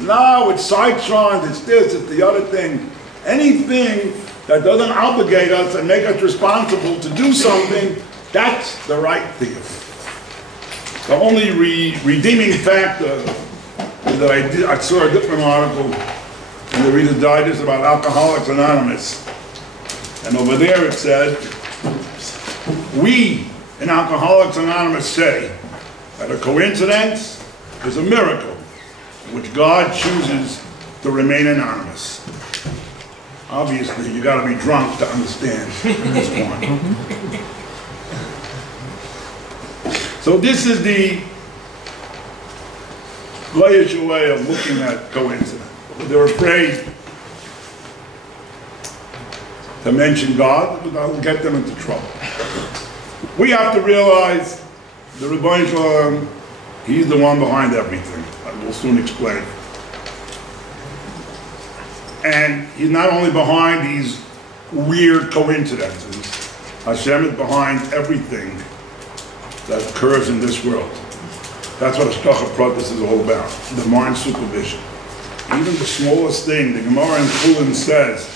No, it's sidetrons, it's this, it's the other thing. Anything that doesn't obligate us and make us responsible to do something, that's the right theory. The only redeeming factor is that I saw a different article in the Reader's Digest about Alcoholics Anonymous. And over there it said, we in Alcoholics Anonymous say that a coincidence is a miracle in which God chooses to remain anonymous. Obviously, you got to be drunk to understand this point. So this is the glacial way of looking at coincidence. They're afraid to mention God, but that will get them into trouble. We have to realize the Rebbeinu Shalom, he's the one behind everything. I will soon explain. And he's not only behind these weird coincidences, Hashem is behind everything that occurs in this world. That's what Hashgacha Pratis is all about, divine supervision. Even the smallest thing, the Gemara in Chulin says,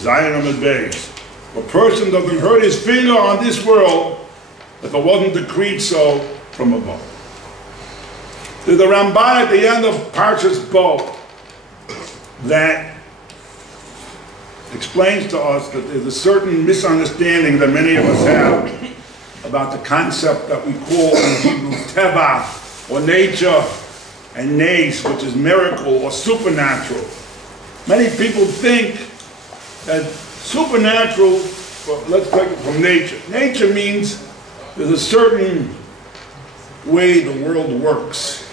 Zayin Amid Beis, a person doesn't hurt his finger on this world if it wasn't decreed so from above. There's a Ramban at the end of Parshas Bo that explains to us that there's a certain misunderstanding that many of us have about the concept that we call in Hebrew Teva, or nature, and Nes, which is miracle or supernatural. Many people think that supernatural, well, let's take it from nature. Nature means there's a certain way the world works.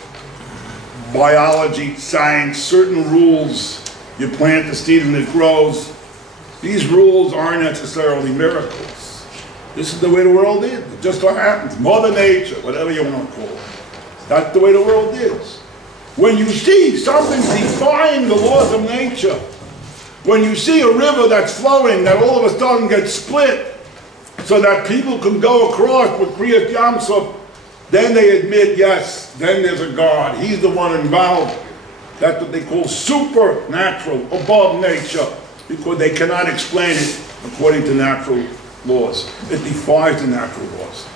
Biology, science, certain rules. You plant the seed and it grows. These rules aren't necessarily miracles. This is the way the world is. It just what happens. Mother Nature, whatever you want to call it. That's the way the world is. When you see something defying the laws of nature, when you see a river that's flowing that all of a sudden gets split so that people can go across with Kriyat Yamsuf, then they admit, yes, then there's a God. He's the one involved. That's what they call supernatural, above nature, because they cannot explain it according to natural laws. It defies the natural laws.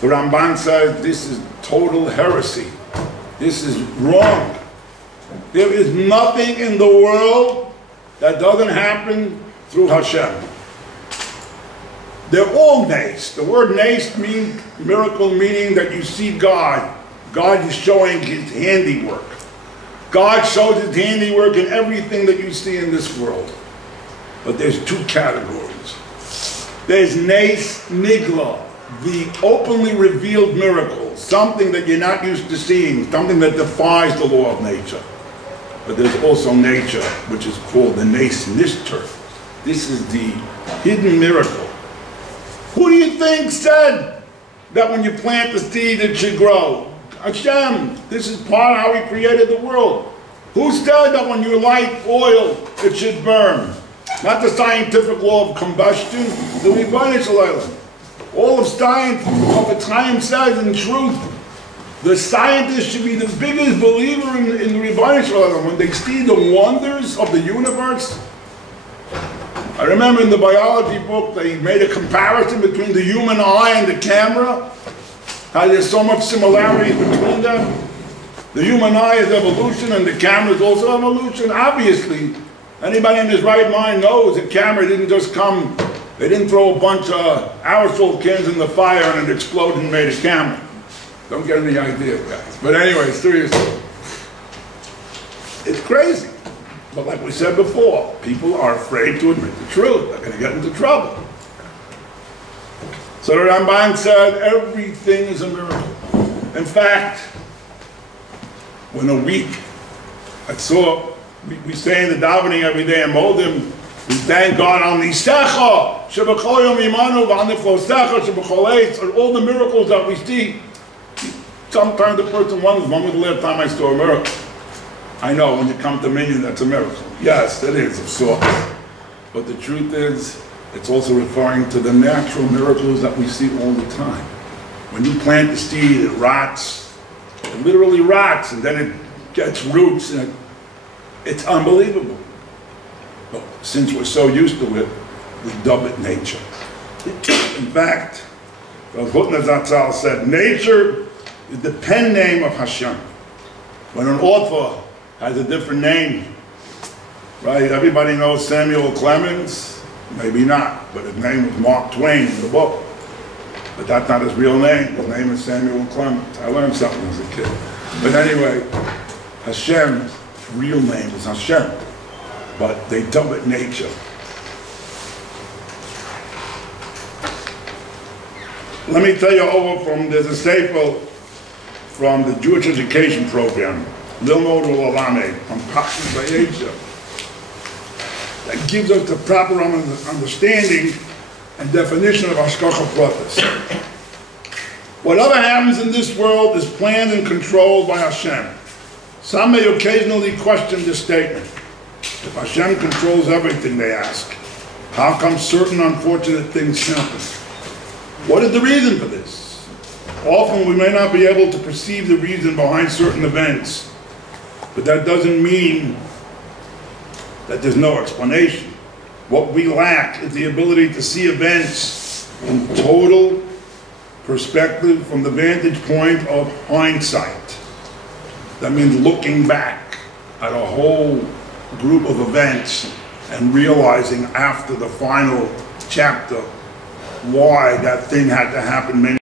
The Ramban says this is total heresy. This is wrong. There is nothing in the world that doesn't happen through Hashem. They're all nes. The word nes means miracle, meaning that you see God. God is showing his handiwork. God shows his handiwork in everything that you see in this world. But there's two categories. There's nes nigla, the openly revealed miracle, something that you're not used to seeing, something that defies the law of nature. But there's also nature, which is called the nes nishter. This is the hidden miracle. Who do you think said that when you plant the seed it should grow? Hashem. This is part of how he created the world. Who said that when you light oil it should burn? Not the scientific law of combustion, the Rebbeinu Shalom. All of science, what the time says in truth, the scientist should be the biggest believer in the Rebbeinu Shalom. When they see the wonders of the universe, I remember in the biology book they made a comparison between the human eye and the camera, how there's so much similarities between them. The human eye is evolution and the camera is also evolution. Obviously, anybody in his right mind knows the camera didn't just come, they didn't throw a bunch of aerosol cans in the fire and it exploded and made a camera. Don't get any idea, guys. But anyway, seriously, it's crazy. But like we said before, people are afraid to admit the truth. They're going to get into trouble. So the Ramban said everything is a miracle. In fact, when a week, we say in the davening every day in Modim, we thank God on Nisecha, Shebechol Yom Imanu, V'aniflosecha, Shebechol Eitz, and all the miracles that we see. Sometimes the person wonders, when was the last time I saw a miracle? I know, when you come to Minyan, that's a miracle. Yes, it is, of sorts. But the truth is, it's also referring to the natural miracles that we see all the time. When you plant the seed, it rots. It literally rots, and then it gets roots, and It's unbelievable. But since we're so used to it, we dub it nature. In fact, Rav Hutner Zatzal said, nature is the pen name of Hashem. When an author has a different name, right? Everybody knows Samuel Clemens? Maybe not, but his name was Mark Twain in the book. But that's not his real name. His name is Samuel Clemens. I learned something as a kid. But anyway, Hashem's real name is Hashem, but they dub it nature. Let me tell you there's a sefer from the Jewish education program, Lilmod Ulalamed, from Pasuk Vayetza, that gives us the proper understanding and definition of Hashgacha Pratis. Whatever happens in this world is planned and controlled by Hashem. Some may occasionally question this statement. If Hashem controls everything, they ask, how come certain unfortunate things happen? What is the reason for this? Often we may not be able to perceive the reason behind certain events, but that doesn't mean that there's no explanation. What we lack is the ability to see events in total perspective from the vantage point of hindsight. That means looking back at a whole group of events and realizing after the final chapter why that thing had to happen many